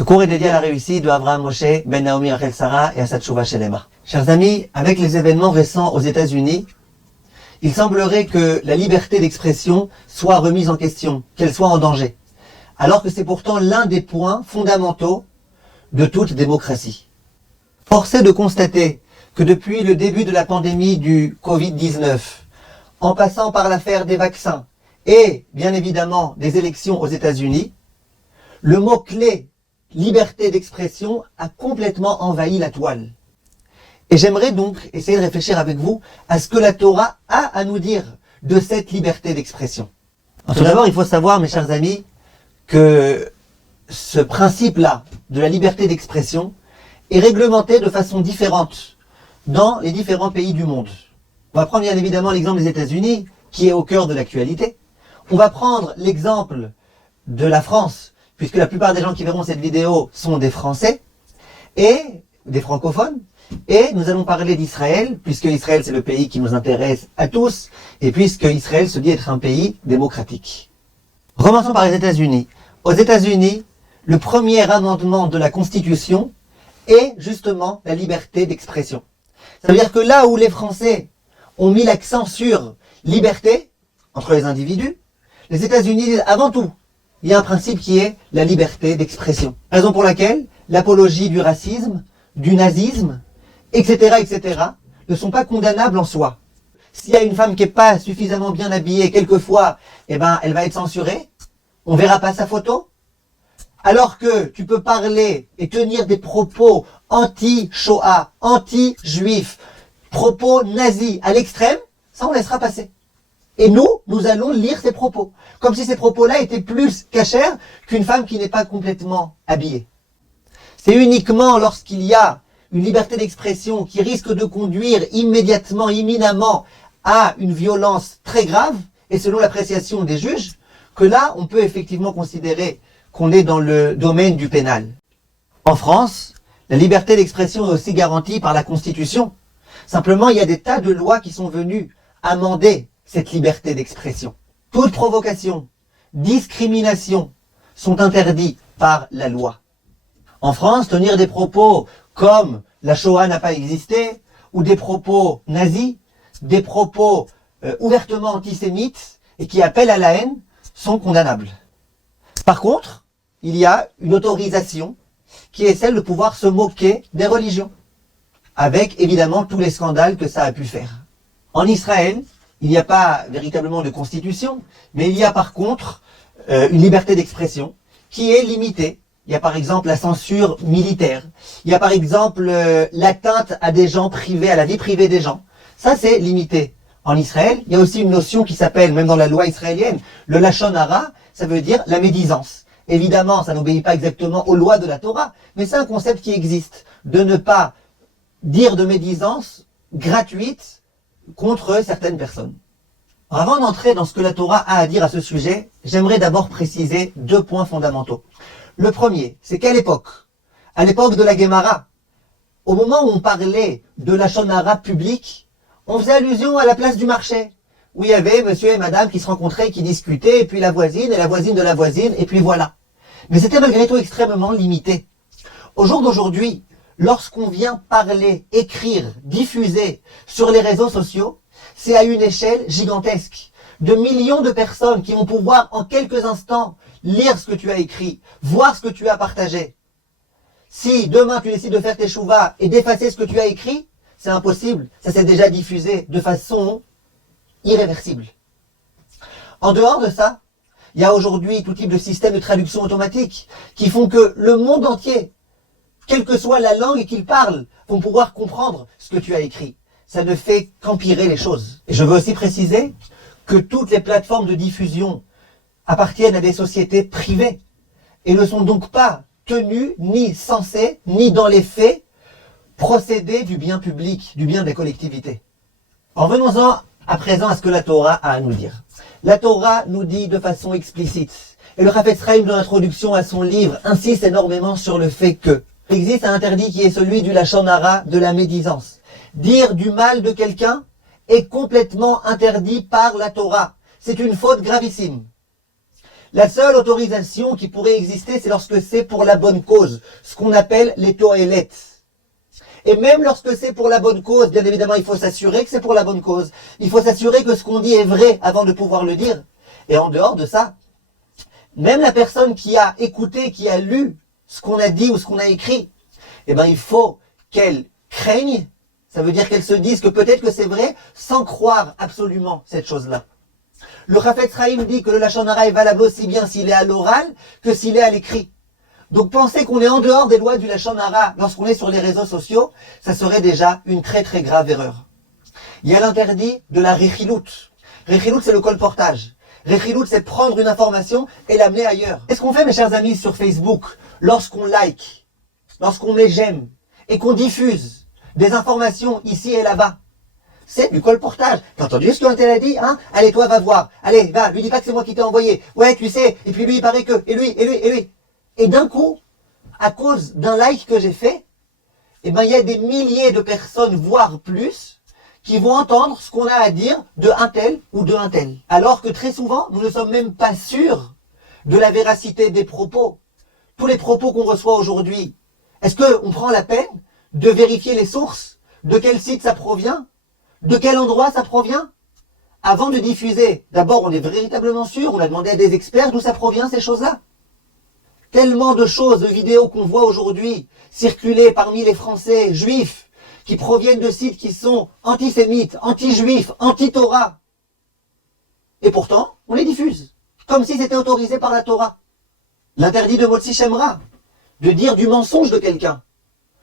Ce cours est dédié à la réussite de Avraham Moshe, Ben Naomi Rachel Sarah et à sa Tchouva Shelema. Chers amis, avec les événements récents aux États-Unis, il semblerait que la liberté d'expression soit remise en question, qu'elle soit en danger, alors que c'est pourtant l'un des points fondamentaux de toute démocratie. Force est de constater que depuis le début de la pandémie du Covid-19, en passant par l'affaire des vaccins et, bien évidemment, des élections aux États-Unis, le mot-clé liberté d'expression a complètement envahi la toile. Et j'aimerais donc essayer de réfléchir avec vous à ce que la Torah a à nous dire de cette liberté d'expression. Tout d'abord, il faut savoir, mes chers amis, que ce principe-là de la liberté d'expression est réglementé de façon différente dans les différents pays du monde. On va prendre bien évidemment l'exemple des États-Unis, qui est au cœur de l'actualité. On va prendre l'exemple de la France, puisque la plupart des gens qui verront cette vidéo sont des Français et des francophones. Et nous allons parler d'Israël, puisque Israël c'est le pays qui nous intéresse à tous, et puisque Israël se dit être un pays démocratique. Commençons par les États-Unis. Aux États-Unis, le premier amendement de la Constitution est justement la liberté d'expression. Ça veut dire que là où les Français ont mis l'accent sur liberté entre les individus, les États-Unis disent avant tout, il y a un principe qui est la liberté d'expression. Raison pour laquelle l'apologie du racisme, du nazisme, etc., ne sont pas condamnables en soi. S'il y a une femme qui n'est pas suffisamment bien habillée, quelquefois, elle va être censurée, on verra pas sa photo. Alors que tu peux parler et tenir des propos anti-Shoah, anti-juifs, propos nazis à l'extrême, ça on laissera passer. Et nous allons lire ces propos. Comme si ces propos-là étaient plus cachers qu'une femme qui n'est pas complètement habillée. C'est uniquement lorsqu'il y a une liberté d'expression qui risque de conduire immédiatement, imminemment à une violence très grave, et selon l'appréciation des juges, que là, on peut effectivement considérer qu'on est dans le domaine du pénal. En France, la liberté d'expression est aussi garantie par la Constitution. Simplement, il y a des tas de lois qui sont venues amender cette liberté d'expression. Toute provocation, discrimination sont interdits par la loi. En France, tenir des propos comme la Shoah n'a pas existé, ou des propos nazis, des propos ouvertement antisémites et qui appellent à la haine, sont condamnables. Par contre, il y a une autorisation qui est celle de pouvoir se moquer des religions, avec évidemment tous les scandales que ça a pu faire. En Israël, il n'y a pas véritablement de constitution, mais il y a par contre une liberté d'expression qui est limitée. Il y a par exemple la censure militaire, il y a par exemple l'atteinte à des gens privés, à la vie privée des gens. Ça c'est limité. En Israël, il y a aussi une notion qui s'appelle, même dans la loi israélienne, le lachon hara, ça veut dire la médisance. Évidemment, ça n'obéit pas exactement aux lois de la Torah, mais c'est un concept qui existe, de ne pas dire de médisance gratuite contre certaines personnes. Alors, avant d'entrer dans ce que la Torah a à dire à ce sujet, j'aimerais d'abord préciser 2 points fondamentaux. Le premier, c'est qu'à l'époque, à l'époque de la Guémara, au moment où on parlait de lachon hara public, on faisait allusion à la place du marché, où il y avait monsieur et madame qui se rencontraient, qui discutaient, et puis la voisine, et la voisine de la voisine, et puis voilà. Mais c'était malgré tout extrêmement limité. Au jour d'aujourd'hui, lorsqu'on vient parler, écrire, diffuser sur les réseaux sociaux, c'est à une échelle gigantesque. De millions de personnes qui vont pouvoir en quelques instants lire ce que tu as écrit, voir ce que tu as partagé. Si demain tu décides de faire tes chouvas et d'effacer ce que tu as écrit, c'est impossible, ça s'est déjà diffusé de façon irréversible. En dehors de ça, il y a aujourd'hui tout type de système de traduction automatique qui font que le monde entier, quelle que soit la langue qu'il parle, vont pouvoir comprendre ce que tu as écrit. Ça ne fait qu'empirer les choses. Et je veux aussi préciser que toutes les plateformes de diffusion appartiennent à des sociétés privées et ne sont donc pas tenues, ni censées, ni dans les faits, procéder du bien public, du bien des collectivités. En venons-en à présent à ce que la Torah a à nous dire. La Torah nous dit de façon explicite, et le Chafetz Chaim dans l'introduction à son livre insiste énormément sur le fait que il existe un interdit qui est celui du lachon hara, de la médisance. Dire du mal de quelqu'un est complètement interdit par la Torah. C'est une faute gravissime. La seule autorisation qui pourrait exister, c'est lorsque c'est pour la bonne cause, ce qu'on appelle les toélettes. Et même lorsque c'est pour la bonne cause, bien évidemment, il faut s'assurer que c'est pour la bonne cause. Il faut s'assurer que ce qu'on dit est vrai avant de pouvoir le dire. Et en dehors de ça, même la personne qui a écouté, qui a lu ce qu'on a dit ou ce qu'on a écrit, eh ben, il faut qu'elle craigne. Ça veut dire qu'elle se dise que peut-être que c'est vrai, sans croire absolument cette chose-là. Le Chafetz Chaim dit que le Lachon Hara est valable aussi bien s'il est à l'oral que s'il est à l'écrit. Donc penser qu'on est en dehors des lois du Lachon Hara lorsqu'on est sur les réseaux sociaux, ça serait déjà une très très grave erreur. Il y a l'interdit de la rechilut. Rechilut, c'est le colportage. Rechilut, c'est prendre une information et l'amener ailleurs. Qu'est-ce qu'on fait, mes chers amis, sur Facebook, lorsqu'on like, lorsqu'on met j'aime, et qu'on diffuse des informations ici et là-bas? C'est du colportage. T'as entendu ce qu'un tel a dit, hein? Allez, toi, va voir. Allez, va, lui dis pas que c'est moi qui t'ai envoyé. Ouais, tu sais. Et puis lui, il paraît que. Et lui, et lui, et lui. Et d'un coup, à cause d'un like que j'ai fait, eh ben, il y a des milliers de personnes, voire plus, qui vont entendre ce qu'on a à dire de un tel ou de un tel. Alors que très souvent, nous ne sommes même pas sûrs de la véracité des propos. Tous les propos qu'on reçoit aujourd'hui, est-ce qu'on prend la peine de vérifier les sources? De quel site ça provient? De quel endroit ça provient? Avant de diffuser, d'abord on est véritablement sûr, on a demandé à des experts d'où ça provient ces choses-là. Tellement de choses, de vidéos qu'on voit aujourd'hui circuler parmi les Français juifs, qui proviennent de sites qui sont antisémites, anti-juifs, anti-Torah. Et pourtant, on les diffuse, comme si c'était autorisé par la Torah. L'interdit de Motzi Shemra, de dire du mensonge de quelqu'un.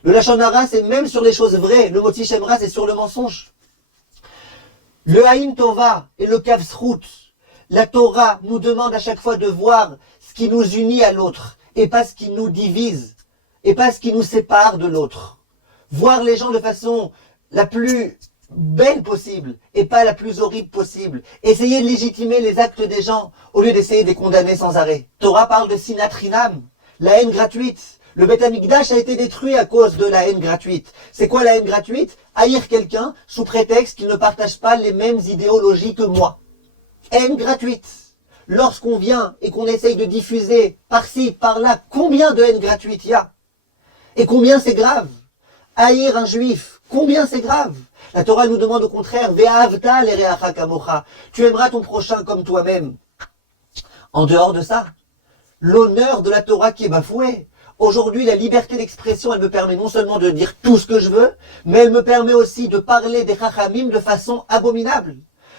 Le Lachon Hara, c'est même sur les choses vraies, le Motzi Shemra, c'est sur le mensonge. Le Haïm Tova et le Kav Zchut, la Torah nous demande à chaque fois de voir ce qui nous unit à l'autre, et pas ce qui nous divise, et pas ce qui nous sépare de l'autre. Voir les gens de façon la plus belle possible, et pas la plus horrible possible. Essayer de légitimer les actes des gens, au lieu d'essayer de les condamner sans arrêt. Torah parle de Sinat Chinam, la haine gratuite. Le Beth Amikdash a été détruit à cause de la haine gratuite. C'est quoi la haine gratuite? Haïr quelqu'un sous prétexte qu'il ne partage pas les mêmes idéologies que moi. Haine gratuite. Lorsqu'on vient et qu'on essaye de diffuser par-ci, par-là, combien de haine gratuite il y a? Et combien c'est grave? Haïr un juif, combien c'est grave? La Torah nous demande au contraire, Ve'ahavta l'ereacha kamocha. Tu aimeras ton prochain comme toi-même. En dehors de ça, l'honneur de la Torah qui est bafoué. Aujourd'hui, la liberté d'expression, elle me permet non seulement de dire tout ce que je veux, mais elle me permet aussi de parler des Chachamim de façon abominable.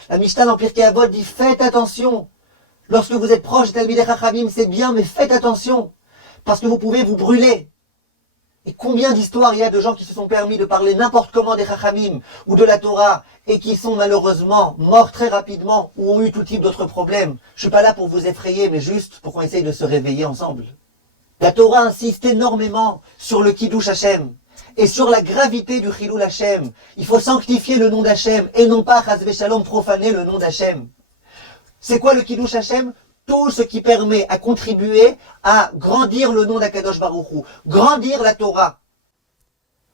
La Mishnah dans Pirkei Avot dit, faites attention. Lorsque vous êtes proche des Talmidei Chachamim, c'est bien, mais faites attention. Parce que vous pouvez vous brûler. Et combien d'histoires il y a de gens qui se sont permis de parler n'importe comment des Chachamim ou de la Torah et qui sont malheureusement morts très rapidement ou ont eu tout type d'autres problèmes. Je suis pas là pour vous effrayer, mais juste pour qu'on essaye de se réveiller ensemble. La Torah insiste énormément sur le Kiddush Hashem et sur la gravité du Chilul Hashem. Il faut sanctifier le nom d'Hashem et non pas, chas v'shalom, profaner le nom d'Hashem. C'est quoi le Kiddush Hashem? Tout ce qui permet à contribuer à grandir le nom d'Akadosh Baruch Hu, grandir la Torah.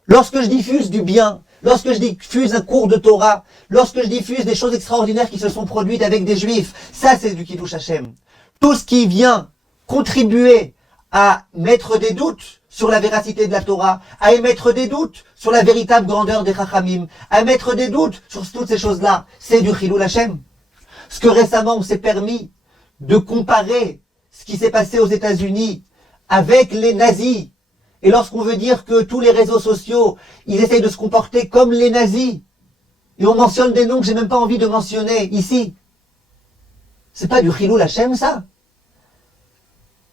Lorsque je diffuse du bien, lorsque je diffuse un cours de Torah, lorsque je diffuse des choses extraordinaires qui se sont produites avec des Juifs, ça c'est du Kiddush Hashem. Tout ce qui vient contribuer à mettre des doutes sur la véracité de la Torah, à émettre des doutes sur la véritable grandeur des Chachamim, à émettre des doutes sur toutes ces choses-là, c'est du Chilul Hashem. Ce que récemment on s'est permis de comparer ce qui s'est passé aux États-Unis avec les nazis. Et lorsqu'on veut dire que tous les réseaux sociaux, ils essayent de se comporter comme les nazis, et on mentionne des noms que j'ai même pas envie de mentionner ici. C'est pas du Chilul Hashem, ça?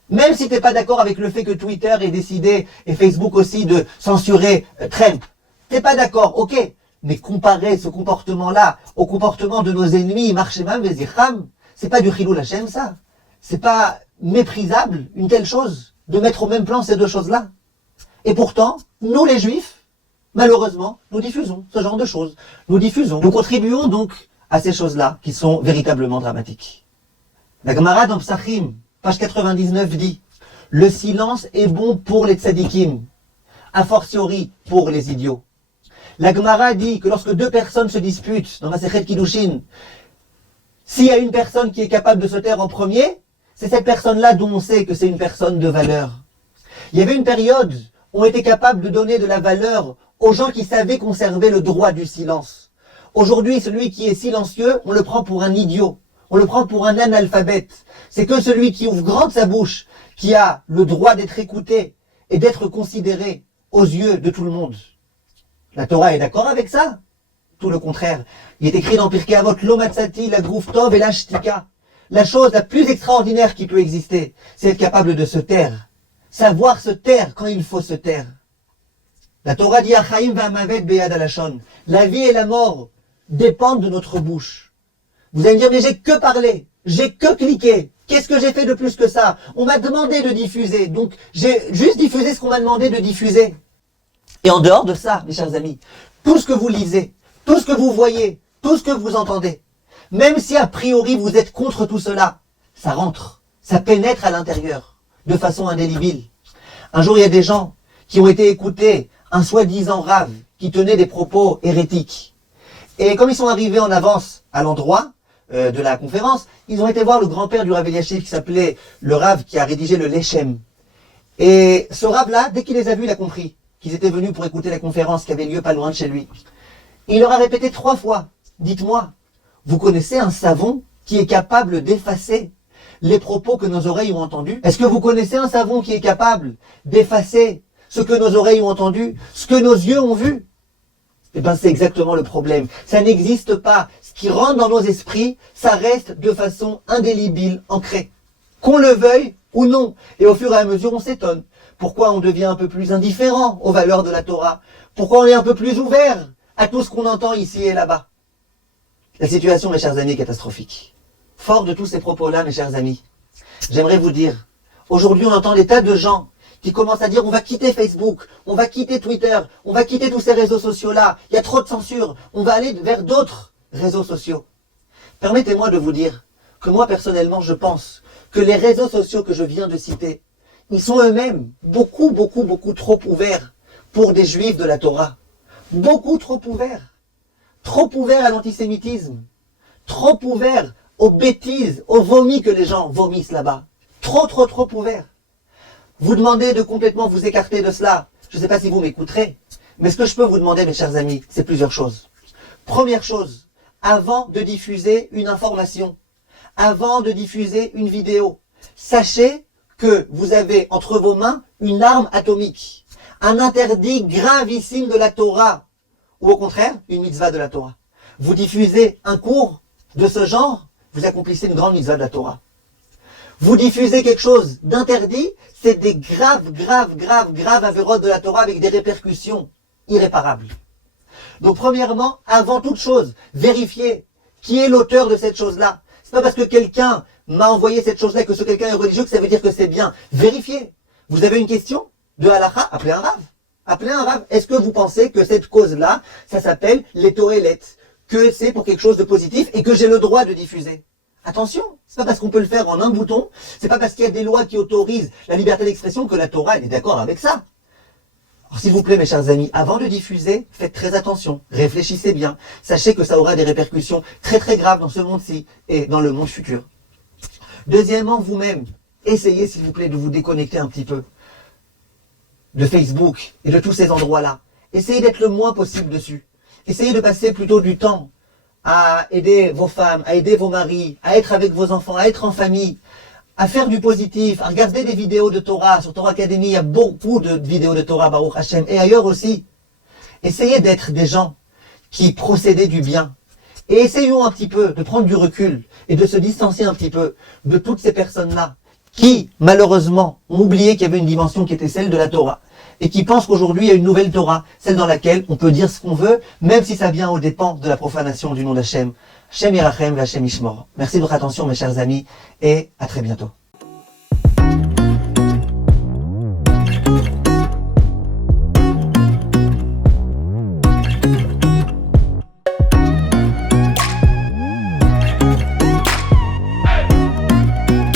Même si t'es pas d'accord avec le fait que Twitter ait décidé, et Facebook aussi, de censurer Trump, t'es pas d'accord, ok. Mais comparer ce comportement-là au comportement de nos ennemis, Marchemam, Vezicham, c'est pas du Chilul Hashem, ça. C'est pas méprisable, une telle chose, de mettre au même plan ces deux choses-là. Et pourtant, nous les Juifs, malheureusement, nous diffusons ce genre de choses. Nous contribuons donc à ces choses-là, qui sont véritablement dramatiques. La Gemara dans Psachim, page 99 dit, le silence est bon pour les tzadikim, a fortiori pour les idiots. La Gemara dit que lorsque deux personnes se disputent dans Masechet Kiddushin, s'il y a une personne qui est capable de se taire en premier, c'est cette personne-là dont on sait que c'est une personne de valeur. Il y avait une période où on était capable de donner de la valeur aux gens qui savaient conserver le droit du silence. Aujourd'hui, celui qui est silencieux, on le prend pour un idiot. On le prend pour un analphabète. C'est que celui qui ouvre grande sa bouche, qui a le droit d'être écouté et d'être considéré aux yeux de tout le monde. La Torah est d'accord avec ça? Tout le contraire. Il est écrit dans Pirkei Avot, Lo matzati la grouf tov et la shtika. La chose la plus extraordinaire qui peut exister, c'est être capable de se taire. Savoir se taire quand il faut se taire. La Torah dit Achaim va'amavet beyad halashon. La vie et la mort dépendent de notre bouche. Vous allez me dire, mais j'ai que parlé, j'ai que cliqué. Qu'est-ce que j'ai fait de plus que ça? On m'a demandé de diffuser, donc j'ai juste diffusé ce qu'on m'a demandé de diffuser. Et en dehors de ça, mes chers amis, tout ce que vous lisez, tout ce que vous voyez, tout ce que vous entendez, même si a priori vous êtes contre tout cela, ça rentre, ça pénètre à l'intérieur, de façon indélébile. Un jour, il y a des gens qui ont été écouter un soi-disant rave qui tenait des propos hérétiques. Et comme ils sont arrivés en avance à l'endroit de la conférence, ils ont été voir le grand-père du Rav Eliashiv qui s'appelait le Rav qui a rédigé le Lechem. Et ce Rav-là, dès qu'il les a vus, il a compris qu'ils étaient venus pour écouter la conférence qui avait lieu pas loin de chez lui. Et il leur a répété 3 fois, dites-moi, vous connaissez un savon qui est capable d'effacer les propos que nos oreilles ont entendus? Est-ce que vous connaissez un savon qui est capable d'effacer ce que nos oreilles ont entendu, ce que nos yeux ont vu? Eh bien, c'est exactement le problème. Ça n'existe pas. Ce qui rentre dans nos esprits, ça reste de façon indélébile, ancré. Qu'on le veuille ou non. Et au fur et à mesure, on s'étonne. Pourquoi on devient un peu plus indifférent aux valeurs de la Torah? Pourquoi on est un peu plus ouvert à tout ce qu'on entend ici et là-bas? La situation, mes chers amis, est catastrophique. Fort de tous ces propos-là, mes chers amis, j'aimerais vous dire, aujourd'hui, on entend des tas de gens qui commencent à dire on va quitter Facebook, on va quitter Twitter, on va quitter tous ces réseaux sociaux-là, il y a trop de censure, on va aller vers d'autres réseaux sociaux. Permettez-moi de vous dire que moi, personnellement, je pense que les réseaux sociaux que je viens de citer, ils sont eux-mêmes beaucoup trop ouverts pour des juifs de la Torah. Beaucoup trop ouverts. Trop ouverts à l'antisémitisme. Trop ouverts aux bêtises, aux vomis que les gens vomissent là-bas. Trop ouverts. Vous demandez de complètement vous écarter de cela. Je ne sais pas si vous m'écouterez, mais ce que je peux vous demander, mes chers amis, c'est plusieurs choses. Première chose, avant de diffuser une information, avant de diffuser une vidéo, sachez que vous avez entre vos mains une arme atomique, un interdit gravissime de la Torah, ou au contraire, une mitzvah de la Torah. Vous diffusez un cours de ce genre, vous accomplissez une grande mitzvah de la Torah. Vous diffusez quelque chose d'interdit, c'est des graves avérotes de la Torah avec des répercussions irréparables. Donc premièrement, avant toute chose, vérifiez qui est l'auteur de cette chose-là. C'est pas parce que quelqu'un m'a envoyé cette chose-là que ce quelqu'un est religieux que ça veut dire que c'est bien. Vérifiez. Vous avez une question de halakha, appelez un rave. Appelez un rave. Est-ce que vous pensez que cette cause-là, ça s'appelle les toélettes, que c'est pour quelque chose de positif et que j'ai le droit de diffuser? Attention, c'est pas parce qu'on peut le faire en un bouton, c'est pas parce qu'il y a des lois qui autorisent la liberté d'expression que la Torah elle est d'accord avec ça. Alors s'il vous plaît mes chers amis, avant de diffuser, faites très attention, réfléchissez bien, sachez que ça aura des répercussions très graves dans ce monde-ci et dans le monde futur. Deuxièmement, vous-même, essayez s'il vous plaît de vous déconnecter un petit peu de Facebook et de tous ces endroits-là. Essayez d'être le moins possible dessus. Essayez de passer plutôt du temps à aider vos femmes, à aider vos maris, à être avec vos enfants, à être en famille, à faire du positif, à regarder des vidéos de Torah. Sur Torah Academy, il y a beaucoup de vidéos de Torah, Baruch Hashem, et ailleurs aussi. Essayez d'être des gens qui procédaient du bien. Et essayons un petit peu de prendre du recul et de se distancier un petit peu de toutes ces personnes-là qui, malheureusement, ont oublié qu'il y avait une dimension qui était celle de la Torah. Et qui pensent qu'aujourd'hui il y a une nouvelle Torah, celle dans laquelle on peut dire ce qu'on veut, même si ça vient aux dépens de la profanation du nom d'Hachem. Hashem Yirachem, Hashem Ishmor. Merci de votre attention mes chers amis, et à très bientôt.